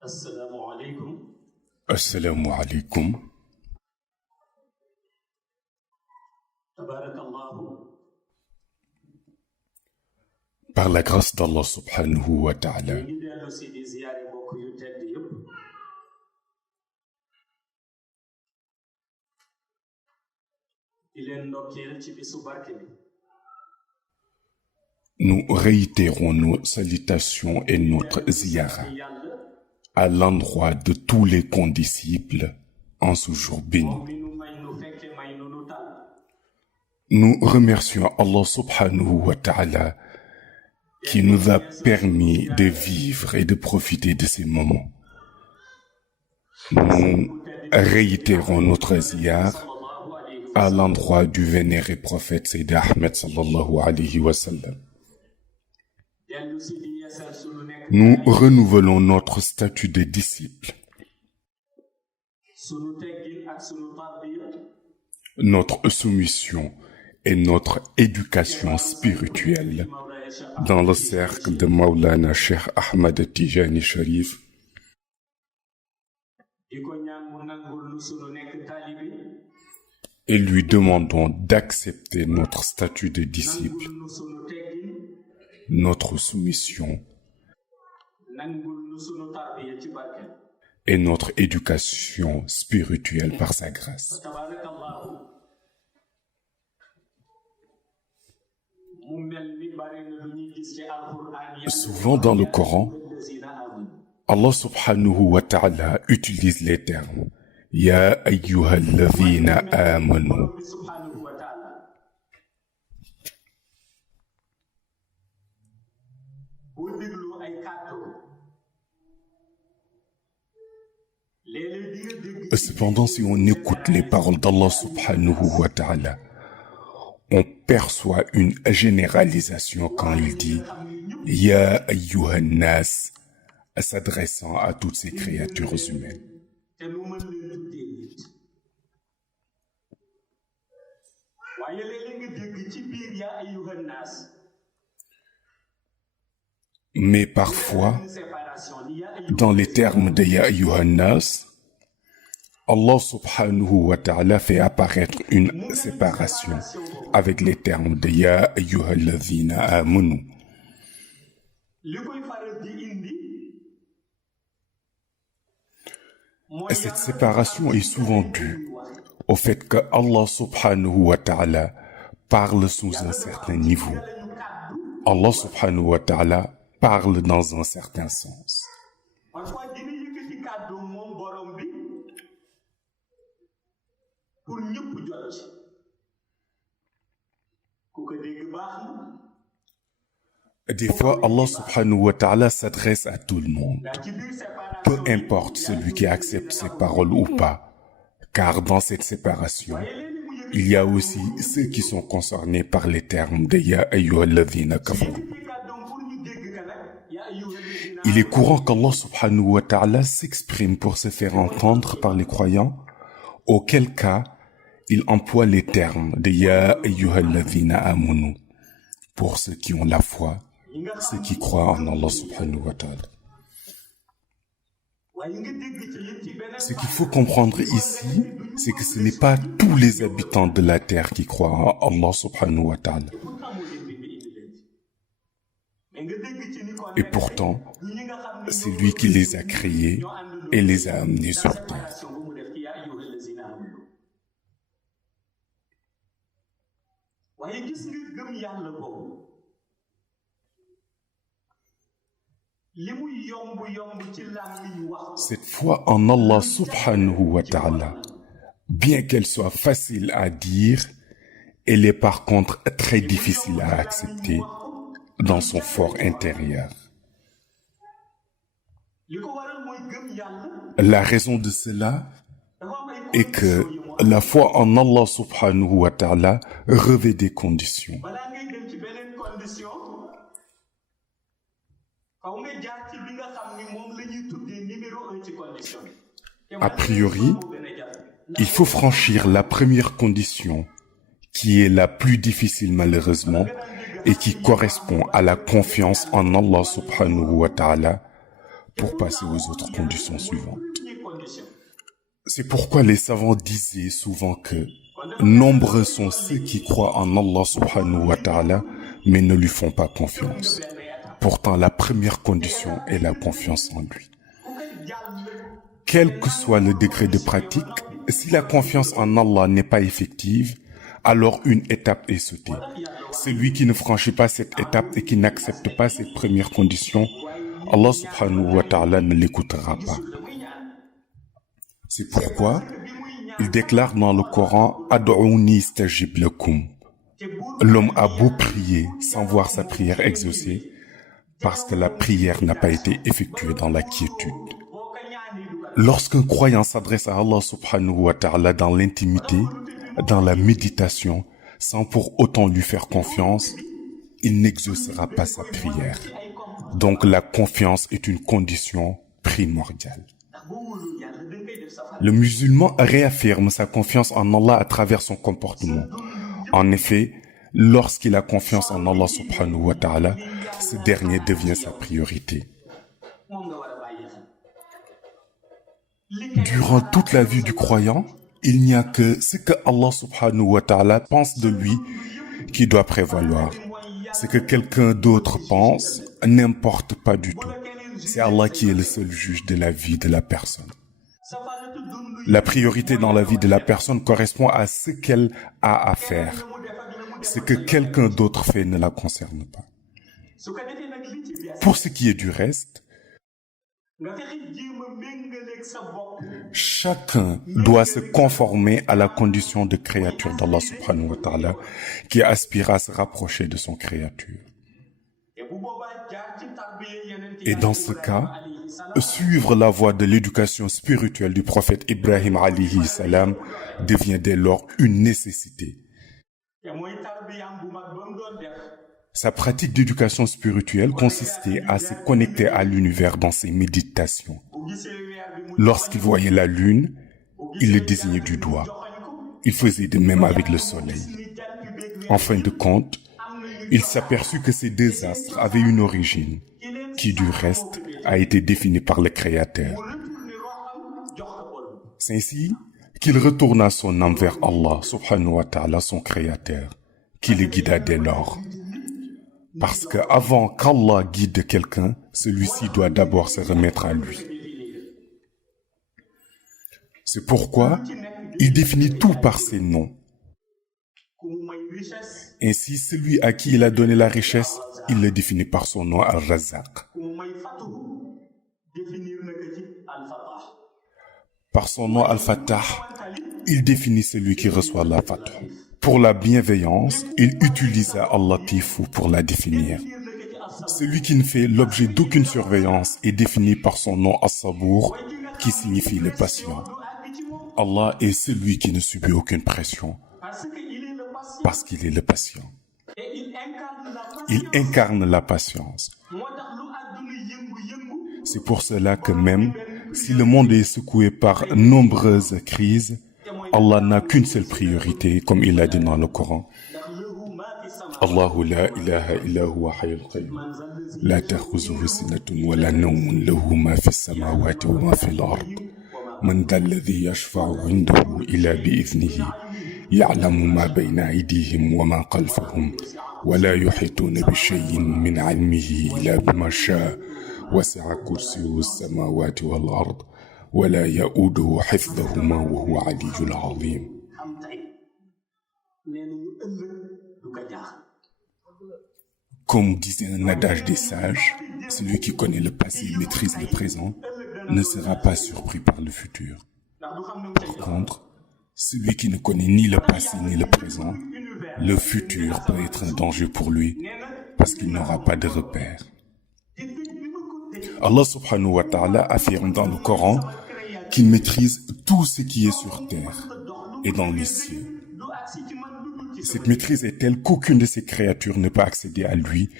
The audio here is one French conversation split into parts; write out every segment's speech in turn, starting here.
Assalamu alaikum. Assalamu alaikum. Tabarakallahu. Par la grâce d'Allah subhanahu wa ta'ala, ñu ngi dellu si di ziyaare mbokk yu tedd yëpp. di leen ndokkeel ci bisu barke bi. nous réitérons nos salutations et notre ziyara à l'endroit de tous les condisciples en ce jour béni. Nous remercions Allah subhanahu wa ta'ala qui nous a permis de vivre et de profiter de ces moments. Nous réitérons notre ziyar à l'endroit du vénéré prophète Sayyid Ahmed sallallahu alayhi wa sallam. Nous renouvelons notre statut de disciple, notre soumission et notre éducation spirituelle dans le cercle de Maulana Cheikh Ahmed Tijani Sharif. Et lui demandons d'accepter notre statut de disciple, notre soumission et notre éducation spirituelle par sa grâce. Souvent dans le Coran, Allah subhanahu wa ta'ala utilise les termes Ya ayyuhalladhina amanu. Cependant, si on écoute les paroles d'Allah subhanahu wa ta'ala, on perçoit une généralisation quand il dit Ya ayyuhan nas, s'adressant à toutes ces créatures humaines. Mais parfois, dans les termes de Ya ayyuhan nas, Allah subhanahu wa ta'ala fait apparaître une séparation avec les termes de Ya ayyuhalladhina amanu. Et cette séparation est souvent due au fait que Allah subhanahu wa ta'ala parle sous un certain niveau. Allah subhanahu wa ta'ala parle dans un certain sens. Des fois, Allah subhanahu wa ta'ala s'adresse à tout le monde. Peu importe celui qui accepte ses paroles ou pas, car dans cette séparation, il y a aussi ceux qui sont concernés par les termes de Ya ayyuhalladhina kafaru. Il est courant qu'Allah subhanahu wa ta'ala s'exprime pour se faire entendre par les croyants, auquel cas, il emploie les termes de Ya ayyuhalladhina amanu pour ceux qui ont la foi, ceux qui croient en Allah subhanahu wa ta'ala. Ce qu'il faut comprendre ici, c'est que ce n'est pas tous les habitants de la terre qui croient en Allah subhanahu wa ta'ala. Et pourtant, c'est lui qui les a créés et les a amenés sur terre. Cette foi en Allah subhanahu wa ta'ala, bien qu'elle soit facile à dire, elle est par contre très difficile à accepter dans son fort intérieur. La raison de cela est que la foi en Allah subhanahu wa ta'ala revêt des conditions. A priori, il faut franchir la première condition, qui est la plus difficile malheureusement, et qui correspond à la confiance en Allah subhanahu wa ta'ala, pour passer aux autres conditions suivantes. C'est pourquoi les savants disaient souvent que nombreux sont ceux qui croient en Allah subhanahu wa ta'ala, mais ne lui font pas confiance. Pourtant, la première condition est la confiance en lui. Quel que soit le degré de pratique, si la confiance en Allah n'est pas effective, alors une étape est sautée. Celui qui ne franchit pas cette étape et qui n'accepte pas cette première condition, Allah subhanahu wa ta'ala ne l'écoutera pas. C'est pourquoi il déclare dans le Coran « Ad'ouni stajib lakum ». L'homme a beau prier sans voir sa prière exaucée, parce que la prière n'a pas été effectuée dans la quiétude. Lorsqu'un croyant s'adresse à Allah subhanahu wa ta'ala dans l'intimité, dans la méditation, sans pour autant lui faire confiance, il n'exaucera pas sa prière. Donc la confiance est une condition primordiale. Le musulman réaffirme sa confiance en Allah à travers son comportement. En effet, lorsqu'il a confiance en Allah subhanahu wa ta'ala, ce dernier devient sa priorité. Durant toute la vie du croyant, il n'y a que ce que Allah subhanahu wa ta'ala pense de lui qui doit prévaloir. Ce que quelqu'un d'autre pense n'importe pas du tout. C'est Allah qui est le seul juge de la vie de la personne. La priorité dans la vie de la personne correspond à ce qu'elle a à faire. Ce que quelqu'un d'autre fait ne la concerne pas. Pour ce qui est du reste, chacun doit se conformer à la condition de créature d'Allah subhanahu wa ta'ala qui aspire à se rapprocher de son créature. Et dans ce cas, suivre la voie de l'éducation spirituelle du prophète Ibrahim alayhi salam devient dès lors une nécessité. Sa pratique d'éducation spirituelle consistait à se connecter à l'univers dans ses méditations. Lorsqu'il voyait la lune, il le désignait du doigt. Il faisait de même avec le soleil. En fin de compte, il s'aperçut que ces deux astres avaient une origine, qui du reste a été définie par le Créateur. C'est ainsi qu'il retourna son âme vers Allah, subhanahu wa ta'ala, son Créateur, qui le guida dès lors. Parce qu'avant qu'Allah guide quelqu'un, celui-ci doit d'abord se remettre à lui. C'est pourquoi il définit tout par ses noms. Ainsi, celui à qui il a donné la richesse, il le définit par son nom Al-Razaq. Par son nom Al-Fattah, il définit celui qui reçoit la Fatah. Pour la bienveillance, il utilisa Al-Latif pour la définir. Celui qui ne fait l'objet d'aucune surveillance est défini par son nom As-Sabour, qui signifie le patient. Allah est celui qui ne subit aucune pression, parce qu'il est le patient. Il incarne la patience. C'est pour cela que même si le monde est secoué par nombreuses crises, Allah n'a qu'une seule priorité, comme il l'a dit dans le Coran. Allahu la ilaha illa huwa hayyul qayyum. La ta'khuzuhu sinatun wa la nawmun lahu ma fi as-samawati wa ma fi al-ard. Man dha alladhi yashfa'u 'indahu illa bi'idhnihi. Ya'lamu ma bayna aydihim wa ma khalfahum. Wa la yuhituna bi shay'in min 'ilmihi illa bima sha'a. Wasi'a kursiyyuhu as-samawati wal ard. ولا يؤوده حفظهما وهو علي العظيم. Comme disait un adage des sages, celui qui connaît le passé et maîtrise le présent ne sera pas surpris par le futur. Par contre, celui qui ne connaît ni le passé ni le présent, le futur peut être un danger pour lui parce qu'il n'aura pas de repère. Allah subhanahu wa ta'ala affirme dans le Coran qu'il maîtrise tout ce qui est sur terre et dans les cieux. Cette maîtrise est telle qu'aucune de ces créatures ne peut accéder à lui,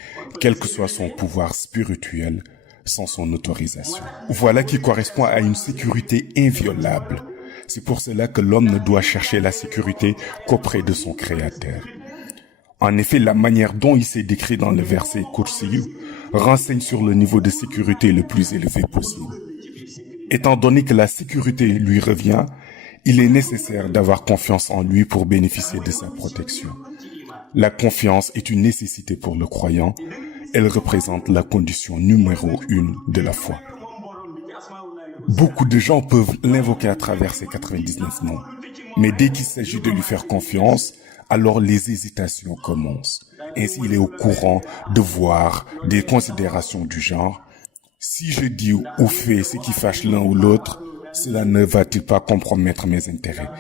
quel que soit son pouvoir spirituel, sans son autorisation. Voilà qui correspond à une sécurité inviolable. C'est pour cela que l'homme ne doit chercher la sécurité qu'auprès de son Créateur. En effet, la manière dont il s'est décrit dans le verset Kursiyu, renseigne sur le niveau de sécurité le plus élevé possible. Étant donné que la sécurité lui revient, il est nécessaire d'avoir confiance en lui pour bénéficier de sa protection. La confiance est une nécessité pour le croyant. Elle représente la condition numéro 1 de la foi. Beaucoup de gens peuvent l'invoquer à travers ses 99 noms. Mais dès qu'il s'agit de lui faire confiance, alors les hésitations commencent. Ainsi, il est au courant de voir des considérations du genre « Si je dis ou fais ce qui fâche l'un ou l'autre, cela ne va-t-il pas compromettre mes intérêts ?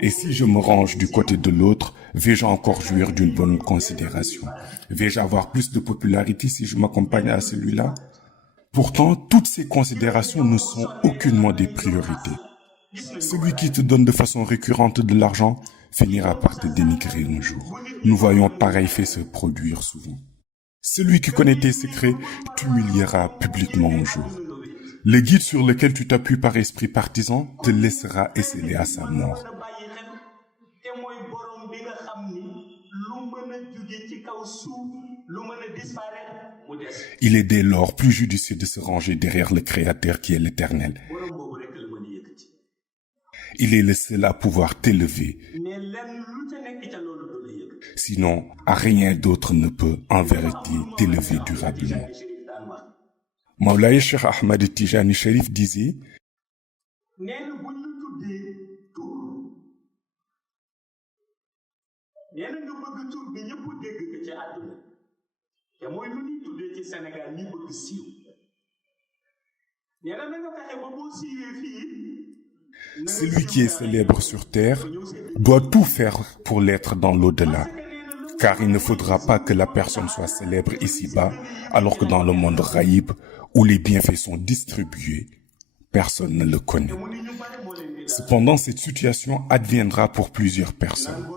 Et si je me range du côté de l'autre, vais-je encore jouir d'une bonne considération ? Vais-je avoir plus de popularité si je m'accompagne à celui-là ?» Pourtant, toutes ces considérations ne sont aucunement des priorités. Celui qui te donne de façon récurrente de l'argent finira par te dénigrer un jour. Nous voyons pareil fait se produire souvent. Celui qui connaît tes secrets t'humiliera publiquement un jour. Le guide sur lequel tu t'appuies par esprit partisan te laissera esseler à sa mort. Il est dès lors plus judicieux de se ranger derrière le Créateur qui est l'Éternel. Il est le seul à pouvoir t'élever. Sinon, rien d'autre ne peut en vérité t'élever durablement. Mawlaye Cheikh Ahmad Tijani Cherif disait celui qui est célèbre sur terre doit tout faire pour l'être dans l'au-delà, car il ne faudra pas que la personne soit célèbre ici-bas, alors que dans le monde ghaïb, où les bienfaits sont distribués, personne ne le connaît. Cependant, cette situation adviendra pour plusieurs personnes.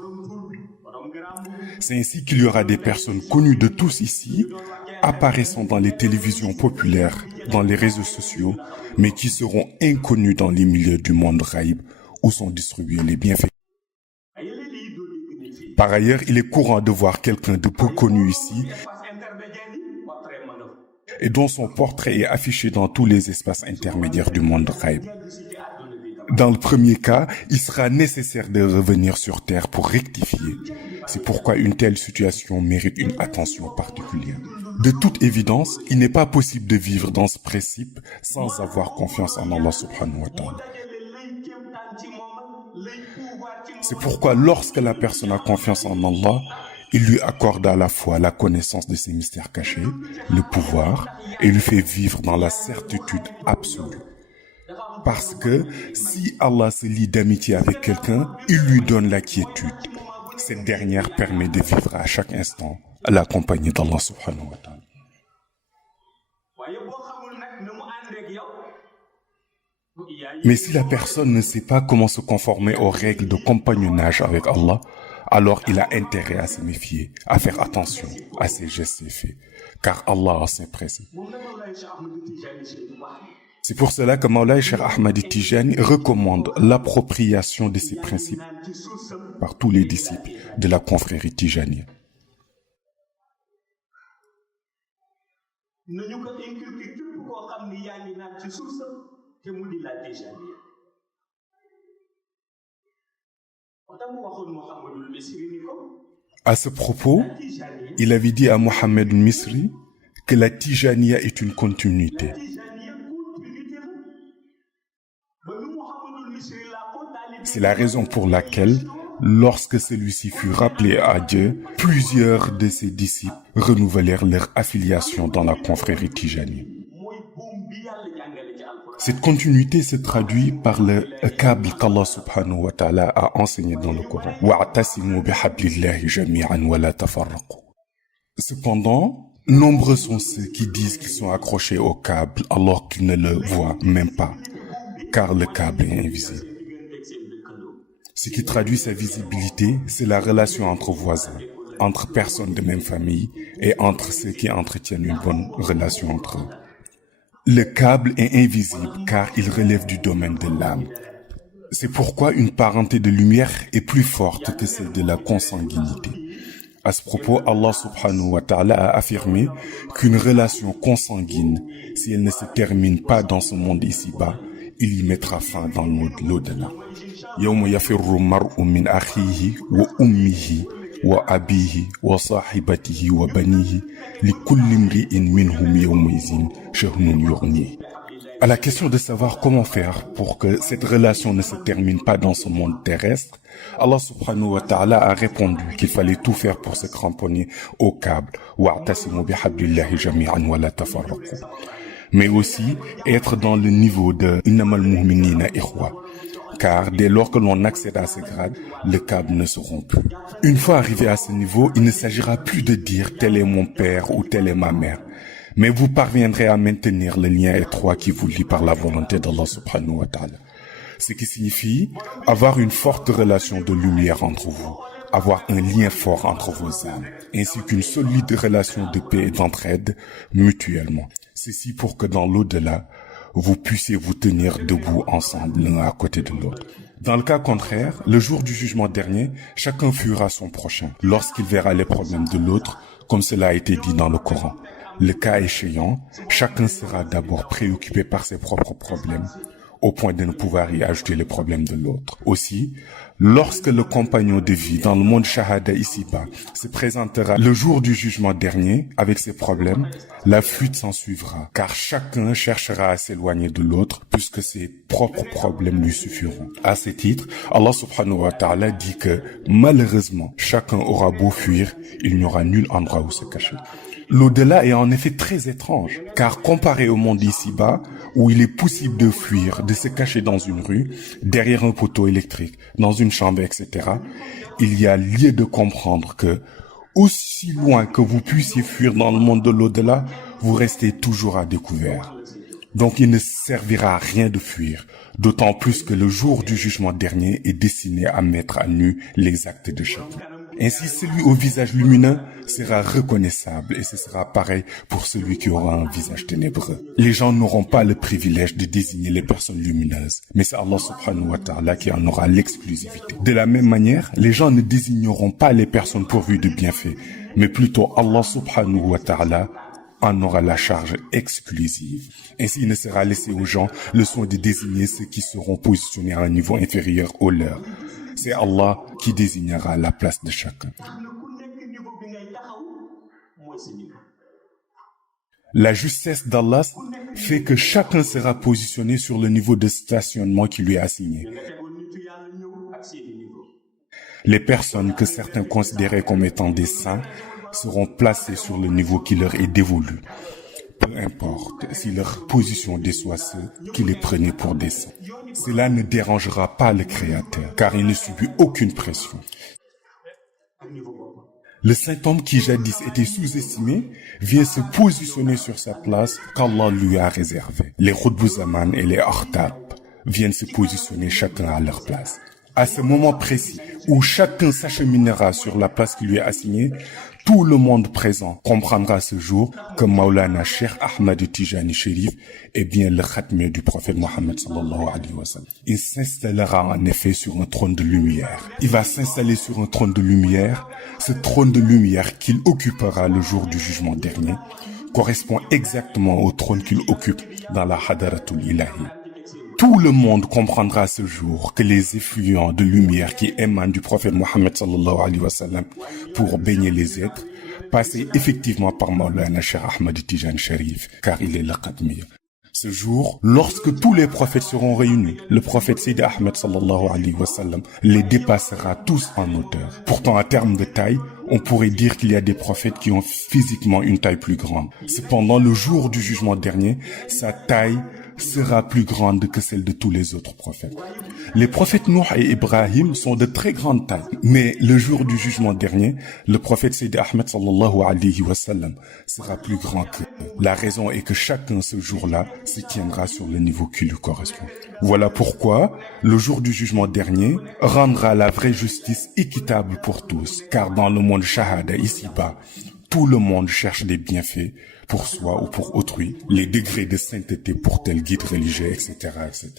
C'est ainsi qu'il y aura des personnes connues de tous ici, apparaissant dans les télévisions populaires, dans les réseaux sociaux, mais qui seront inconnues dans les milieux du monde ghaïb où sont distribués les bienfaits. Par ailleurs, il est courant de voir quelqu'un de peu connu ici et dont son portrait est affiché dans tous les espaces intermédiaires du monde ghaïb. Dans le premier cas, il sera nécessaire de revenir sur terre pour rectifier. C'est pourquoi une telle situation mérite une attention particulière. De toute évidence, il n'est pas possible de vivre dans ce principe sans avoir confiance en Allah subhanahu wa ta'ala. C'est pourquoi lorsque la personne a confiance en Allah, il lui accorde à la fois la connaissance de ses mystères cachés, le pouvoir, et lui fait vivre dans la certitude absolue. Parce que si Allah se lie d'amitié avec quelqu'un, il lui donne la quiétude. Cette dernière permet de vivre à chaque instant à la compagnie d'Allah subhanahu wa ta'ala. Mais si la personne ne sait pas comment se conformer aux règles de compagnonnage avec Allah, alors il a intérêt à se méfier, à faire attention à ses gestes et faits, car Allah a ses préceptes. C'est pour cela que Mawlaye Cheikh Ahmad Tijani recommande l'appropriation de ces principes par tous les disciples de la confrérie Tijani. À ce propos, il avait dit à Mohamed Misri que la Tijaniya est une continuité. C'est la raison pour laquelle, lorsque celui-ci fut rappelé à Dieu, plusieurs de ses disciples renouvelèrent leur affiliation dans la confrérie Tijani. Cette continuité se traduit par le câble qu'Allah subhanahu wa ta'ala a enseigné dans le Coran. وَاعْتَصِمُوا بِحَبْلِ اللَّهِ جَمِيعًا وَلَا تَفَرَّقُوا. Cependant, nombreux sont ceux qui disent qu'ils sont accrochés au câble alors qu'ils ne le voient même pas, car le câble est invisible. Ce qui traduit sa visibilité, c'est la relation entre voisins, entre personnes de même famille et entre ceux qui entretiennent une bonne relation entre eux. Le câble est invisible car il relève du domaine de l'âme. C'est pourquoi une parenté de lumière est plus forte que celle de la consanguinité. À ce propos, Allah subhanahu wa ta'ala a affirmé qu'une relation consanguine, si elle ne se termine pas dans ce monde ici-bas, il y mettra fin dans l'au-delà. يوم يفر المرء من أخيه وأمه وأبيه وصاحبته وبنيه لكل امرئ منهم يومئذ شأن يغنيه. À la question de savoir comment faire pour que cette relation ne se termine pas dans ce monde terrestre, Allah subhanahu wa ta'ala a répondu qu'il fallait tout faire pour se cramponner au câble. وَاعْتَصِمُوا بِحَبْلِ اللَّهِ جَمِيعًا وَلَا تَفَرَّقُوا. Mais aussi être dans le niveau de إِنَّمَا الْمُؤْمِنِينَ إِخْوَةٌ. Car dès lors que l'on accède à ce grade, les câbles ne seront plus. Une fois arrivé à ce niveau, il ne s'agira plus de dire tel est mon père ou telle est ma mère. Mais vous parviendrez à maintenir le lien étroit qui vous lie par la volonté d'Allah subhanahu wa ta'ala. Ce qui signifie avoir une forte relation de lumière entre vous, avoir un lien fort entre vos âmes, ainsi qu'une solide relation de paix et d'entraide mutuellement. Ceci pour que dans l'au-delà, vous puissiez vous tenir debout ensemble l'un à côté de l'autre. Dans le cas contraire, le jour du jugement dernier, chacun fuira son prochain lorsqu'il verra les problèmes de l'autre, comme cela a été dit dans le Coran. Le cas échéant, chacun sera d'abord préoccupé par ses propres problèmes, au point de ne pouvoir y ajouter les problèmes de l'autre. Aussi, lorsque le compagnon de vie dans le monde shahada ici-bas se présentera le jour du jugement dernier avec ses problèmes, la fuite s'en suivra, car chacun cherchera à s'éloigner de l'autre puisque ses propres problèmes lui suffiront. À ce titre, Allah subhanahu wa ta'ala dit que malheureusement, chacun aura beau fuir, il n'y aura nul endroit où se cacher. L'au-delà est en effet très étrange, car comparé au monde ici-bas, où il est possible de fuir, de se cacher dans une rue, derrière un poteau électrique, dans une chambre, etc., il y a lieu de comprendre que, aussi loin que vous puissiez fuir dans le monde de l'au-delà, vous restez toujours à découvert. Donc il ne servira à rien de fuir, d'autant plus que le jour du jugement dernier est destiné à mettre à nu les actes de chacun. Ainsi, celui au visage lumineux sera reconnaissable et ce sera pareil pour celui qui aura un visage ténébreux. Les gens n'auront pas le privilège de désigner les personnes lumineuses, mais c'est Allah subhanahu wa ta'ala qui en aura l'exclusivité. De la même manière, les gens ne désigneront pas les personnes pourvues de bienfaits, mais plutôt Allah subhanahu wa ta'ala en aura la charge exclusive. Ainsi, il ne sera laissé aux gens le soin de désigner ceux qui seront positionnés à un niveau inférieur au leur. C'est Allah qui désignera la place de chacun. La justesse d'Allah fait que chacun sera positionné sur le niveau de stationnement qui lui est assigné. Les personnes que certains considéraient comme étant des saints seront placées sur le niveau qui leur est dévolu. Peu importe si leur position déçoit ceux qui les prenaient pour des saints. Cela ne dérangera pas le Créateur, car il ne subit aucune pression. Le saint homme qui jadis était sous-estimé vient se positionner sur sa place qu'Allah lui a réservée. Les Qutb Zaman et les Akhtab viennent se positionner chacun à leur place. À ce moment précis où chacun s'acheminera sur la place qui lui est assignée, tout le monde présent comprendra ce jour que Maulana Cheikh Ahmad Tijani Sherif est bien le khatmi du prophète Mohammed sallallahu alayhi wa sallam. Il s'installera en effet sur un trône de lumière. Il va s'installer sur un trône de lumière. Ce trône de lumière qu'il occupera le jour du jugement dernier correspond exactement au trône qu'il occupe dans la Hadaratul Ilahi. Tout le monde comprendra ce jour que les effluents de lumière qui émanent du prophète Mohammed sallallahu alayhi wa sallam pour baigner les êtres passaient effectivement par Maulana Cheikh Ahmad Tijani Sharif, car il est le Qadmir. Ce jour, lorsque tous les prophètes seront réunis, le prophète Sidi Ahmed sallallahu alayhi wa sallam les dépassera tous en hauteur. Pourtant, en termes de taille, on pourrait dire qu'il y a des prophètes qui ont physiquement une taille plus grande. Cependant, le jour du jugement dernier, sa taille sera plus grande que celle de tous les autres prophètes. Les prophètes Nuh et Ibrahim sont de très grande taille. Mais le jour du jugement dernier, le prophète Sidi Ahmed sallallahu alayhi wa sallam sera plus grand qu'eux. La raison est que chacun ce jour-là se tiendra sur le niveau qui lui correspond. Voilà pourquoi le jour du jugement dernier rendra la vraie justice équitable pour tous. Car dans le monde shahada ici-bas, tout le monde cherche des bienfaits pour soi ou pour autrui, les degrés de sainteté pour tel guide religieux, etc., etc.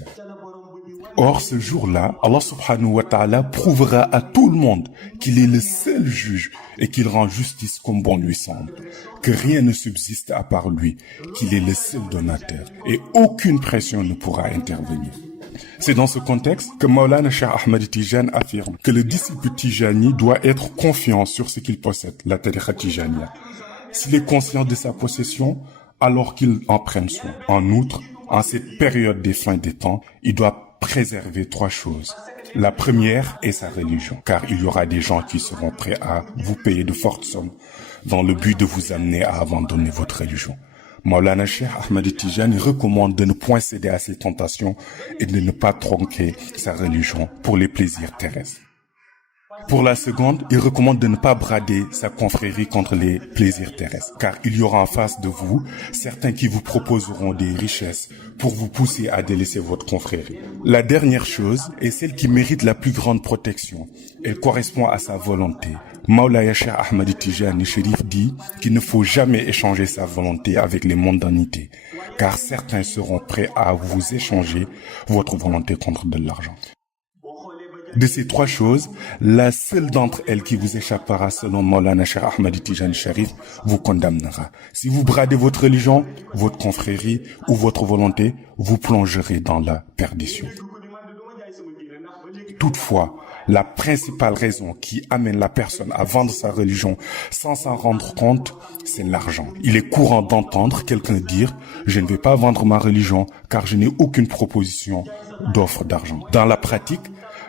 Or, ce jour-là, Allah subhanahu wa ta'ala prouvera à tout le monde qu'il est le seul juge et qu'il rend justice comme bon lui semble, que rien ne subsiste à part lui, qu'il est le seul donateur et aucune pression ne pourra intervenir. C'est dans ce contexte que Maulana Cheikh Ahmed Tijani affirme que le disciple Tijani doit être confiant sur ce qu'il possède, la tariqa Tijaniya. S'il est conscient de sa possession, alors qu'il en prenne soin. En outre, en cette période des fins des temps, il doit préserver 3 choses. La première est sa religion, car il y aura des gens qui seront prêts à vous payer de fortes sommes dans le but de vous amener à abandonner votre religion. Maulana Cheikh Ahmed Tijani recommande de ne point céder à ces tentations et de ne pas tronquer sa religion pour les plaisirs terrestres. Pour la seconde, il recommande de ne pas brader sa confrérie contre les plaisirs terrestres, car il y aura en face de vous certains qui vous proposeront des richesses pour vous pousser à délaisser votre confrérie. La dernière chose est celle qui mérite la plus grande protection. Elle correspond à sa volonté. Maulaya Cheikh Ahmed Tijani Chérif dit qu'il ne faut jamais échanger sa volonté avec les mondanités, car certains seront prêts à vous échanger votre volonté contre de l'argent. De ces 3 choses, la seule d'entre elles qui vous échappera selon Maulana Cheikh Ahmed Tijani Chérif vous condamnera. Si vous bradez votre religion, votre confrérie ou votre volonté, vous plongerez dans la perdition. Toutefois, la principale raison qui amène la personne à vendre sa religion sans s'en rendre compte, c'est l'argent. Il est courant d'entendre quelqu'un dire « Je ne vais pas vendre ma religion car je n'ai aucune proposition d'offre d'argent ». Dans la pratique,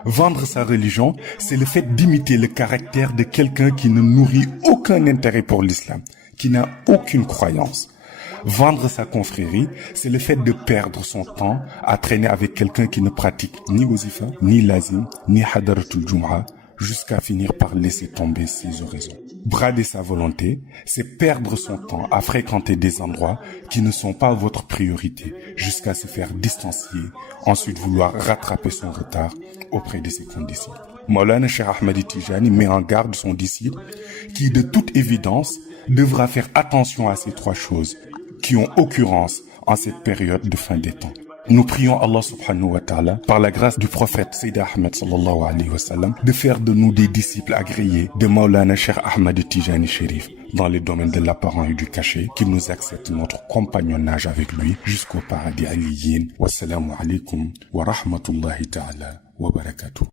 vendre sa religion, c'est le fait d'imiter le caractère de quelqu'un qui ne nourrit aucun intérêt pour l'islam, qui n'a aucune croyance. Vendre sa confrérie, c'est le fait de perdre son temps à traîner avec quelqu'un qui ne pratique ni wazifa, ni lazim, ni hadaratul jum'a, jusqu'à finir par laisser tomber ses oraisons. Brader sa volonté, c'est perdre son temps à fréquenter des endroits qui ne sont pas votre priorité, jusqu'à se faire distancier, ensuite vouloir rattraper son retard auprès de ses condisciples. Maulana Cheikh Ahmed Tijani met en garde son disciple qui, de toute évidence, devra faire attention à ces 3 choses qui ont occurrence en cette période de fin des temps. Nous prions Allah subhanahu wa ta'ala, par la grâce du prophète Sayyid Ahmed sallallahu alayhi wa sallam, de faire de nous des disciples agréés de Maulana Cheikh Ahmed Tijani Chérif dans les domaines de l'apparent et du caché, qu'il nous accepte notre compagnonnage avec lui jusqu'au paradis aliyin. Wassalamu alaikum wa rahmatullahi ta'ala wa barakatuh.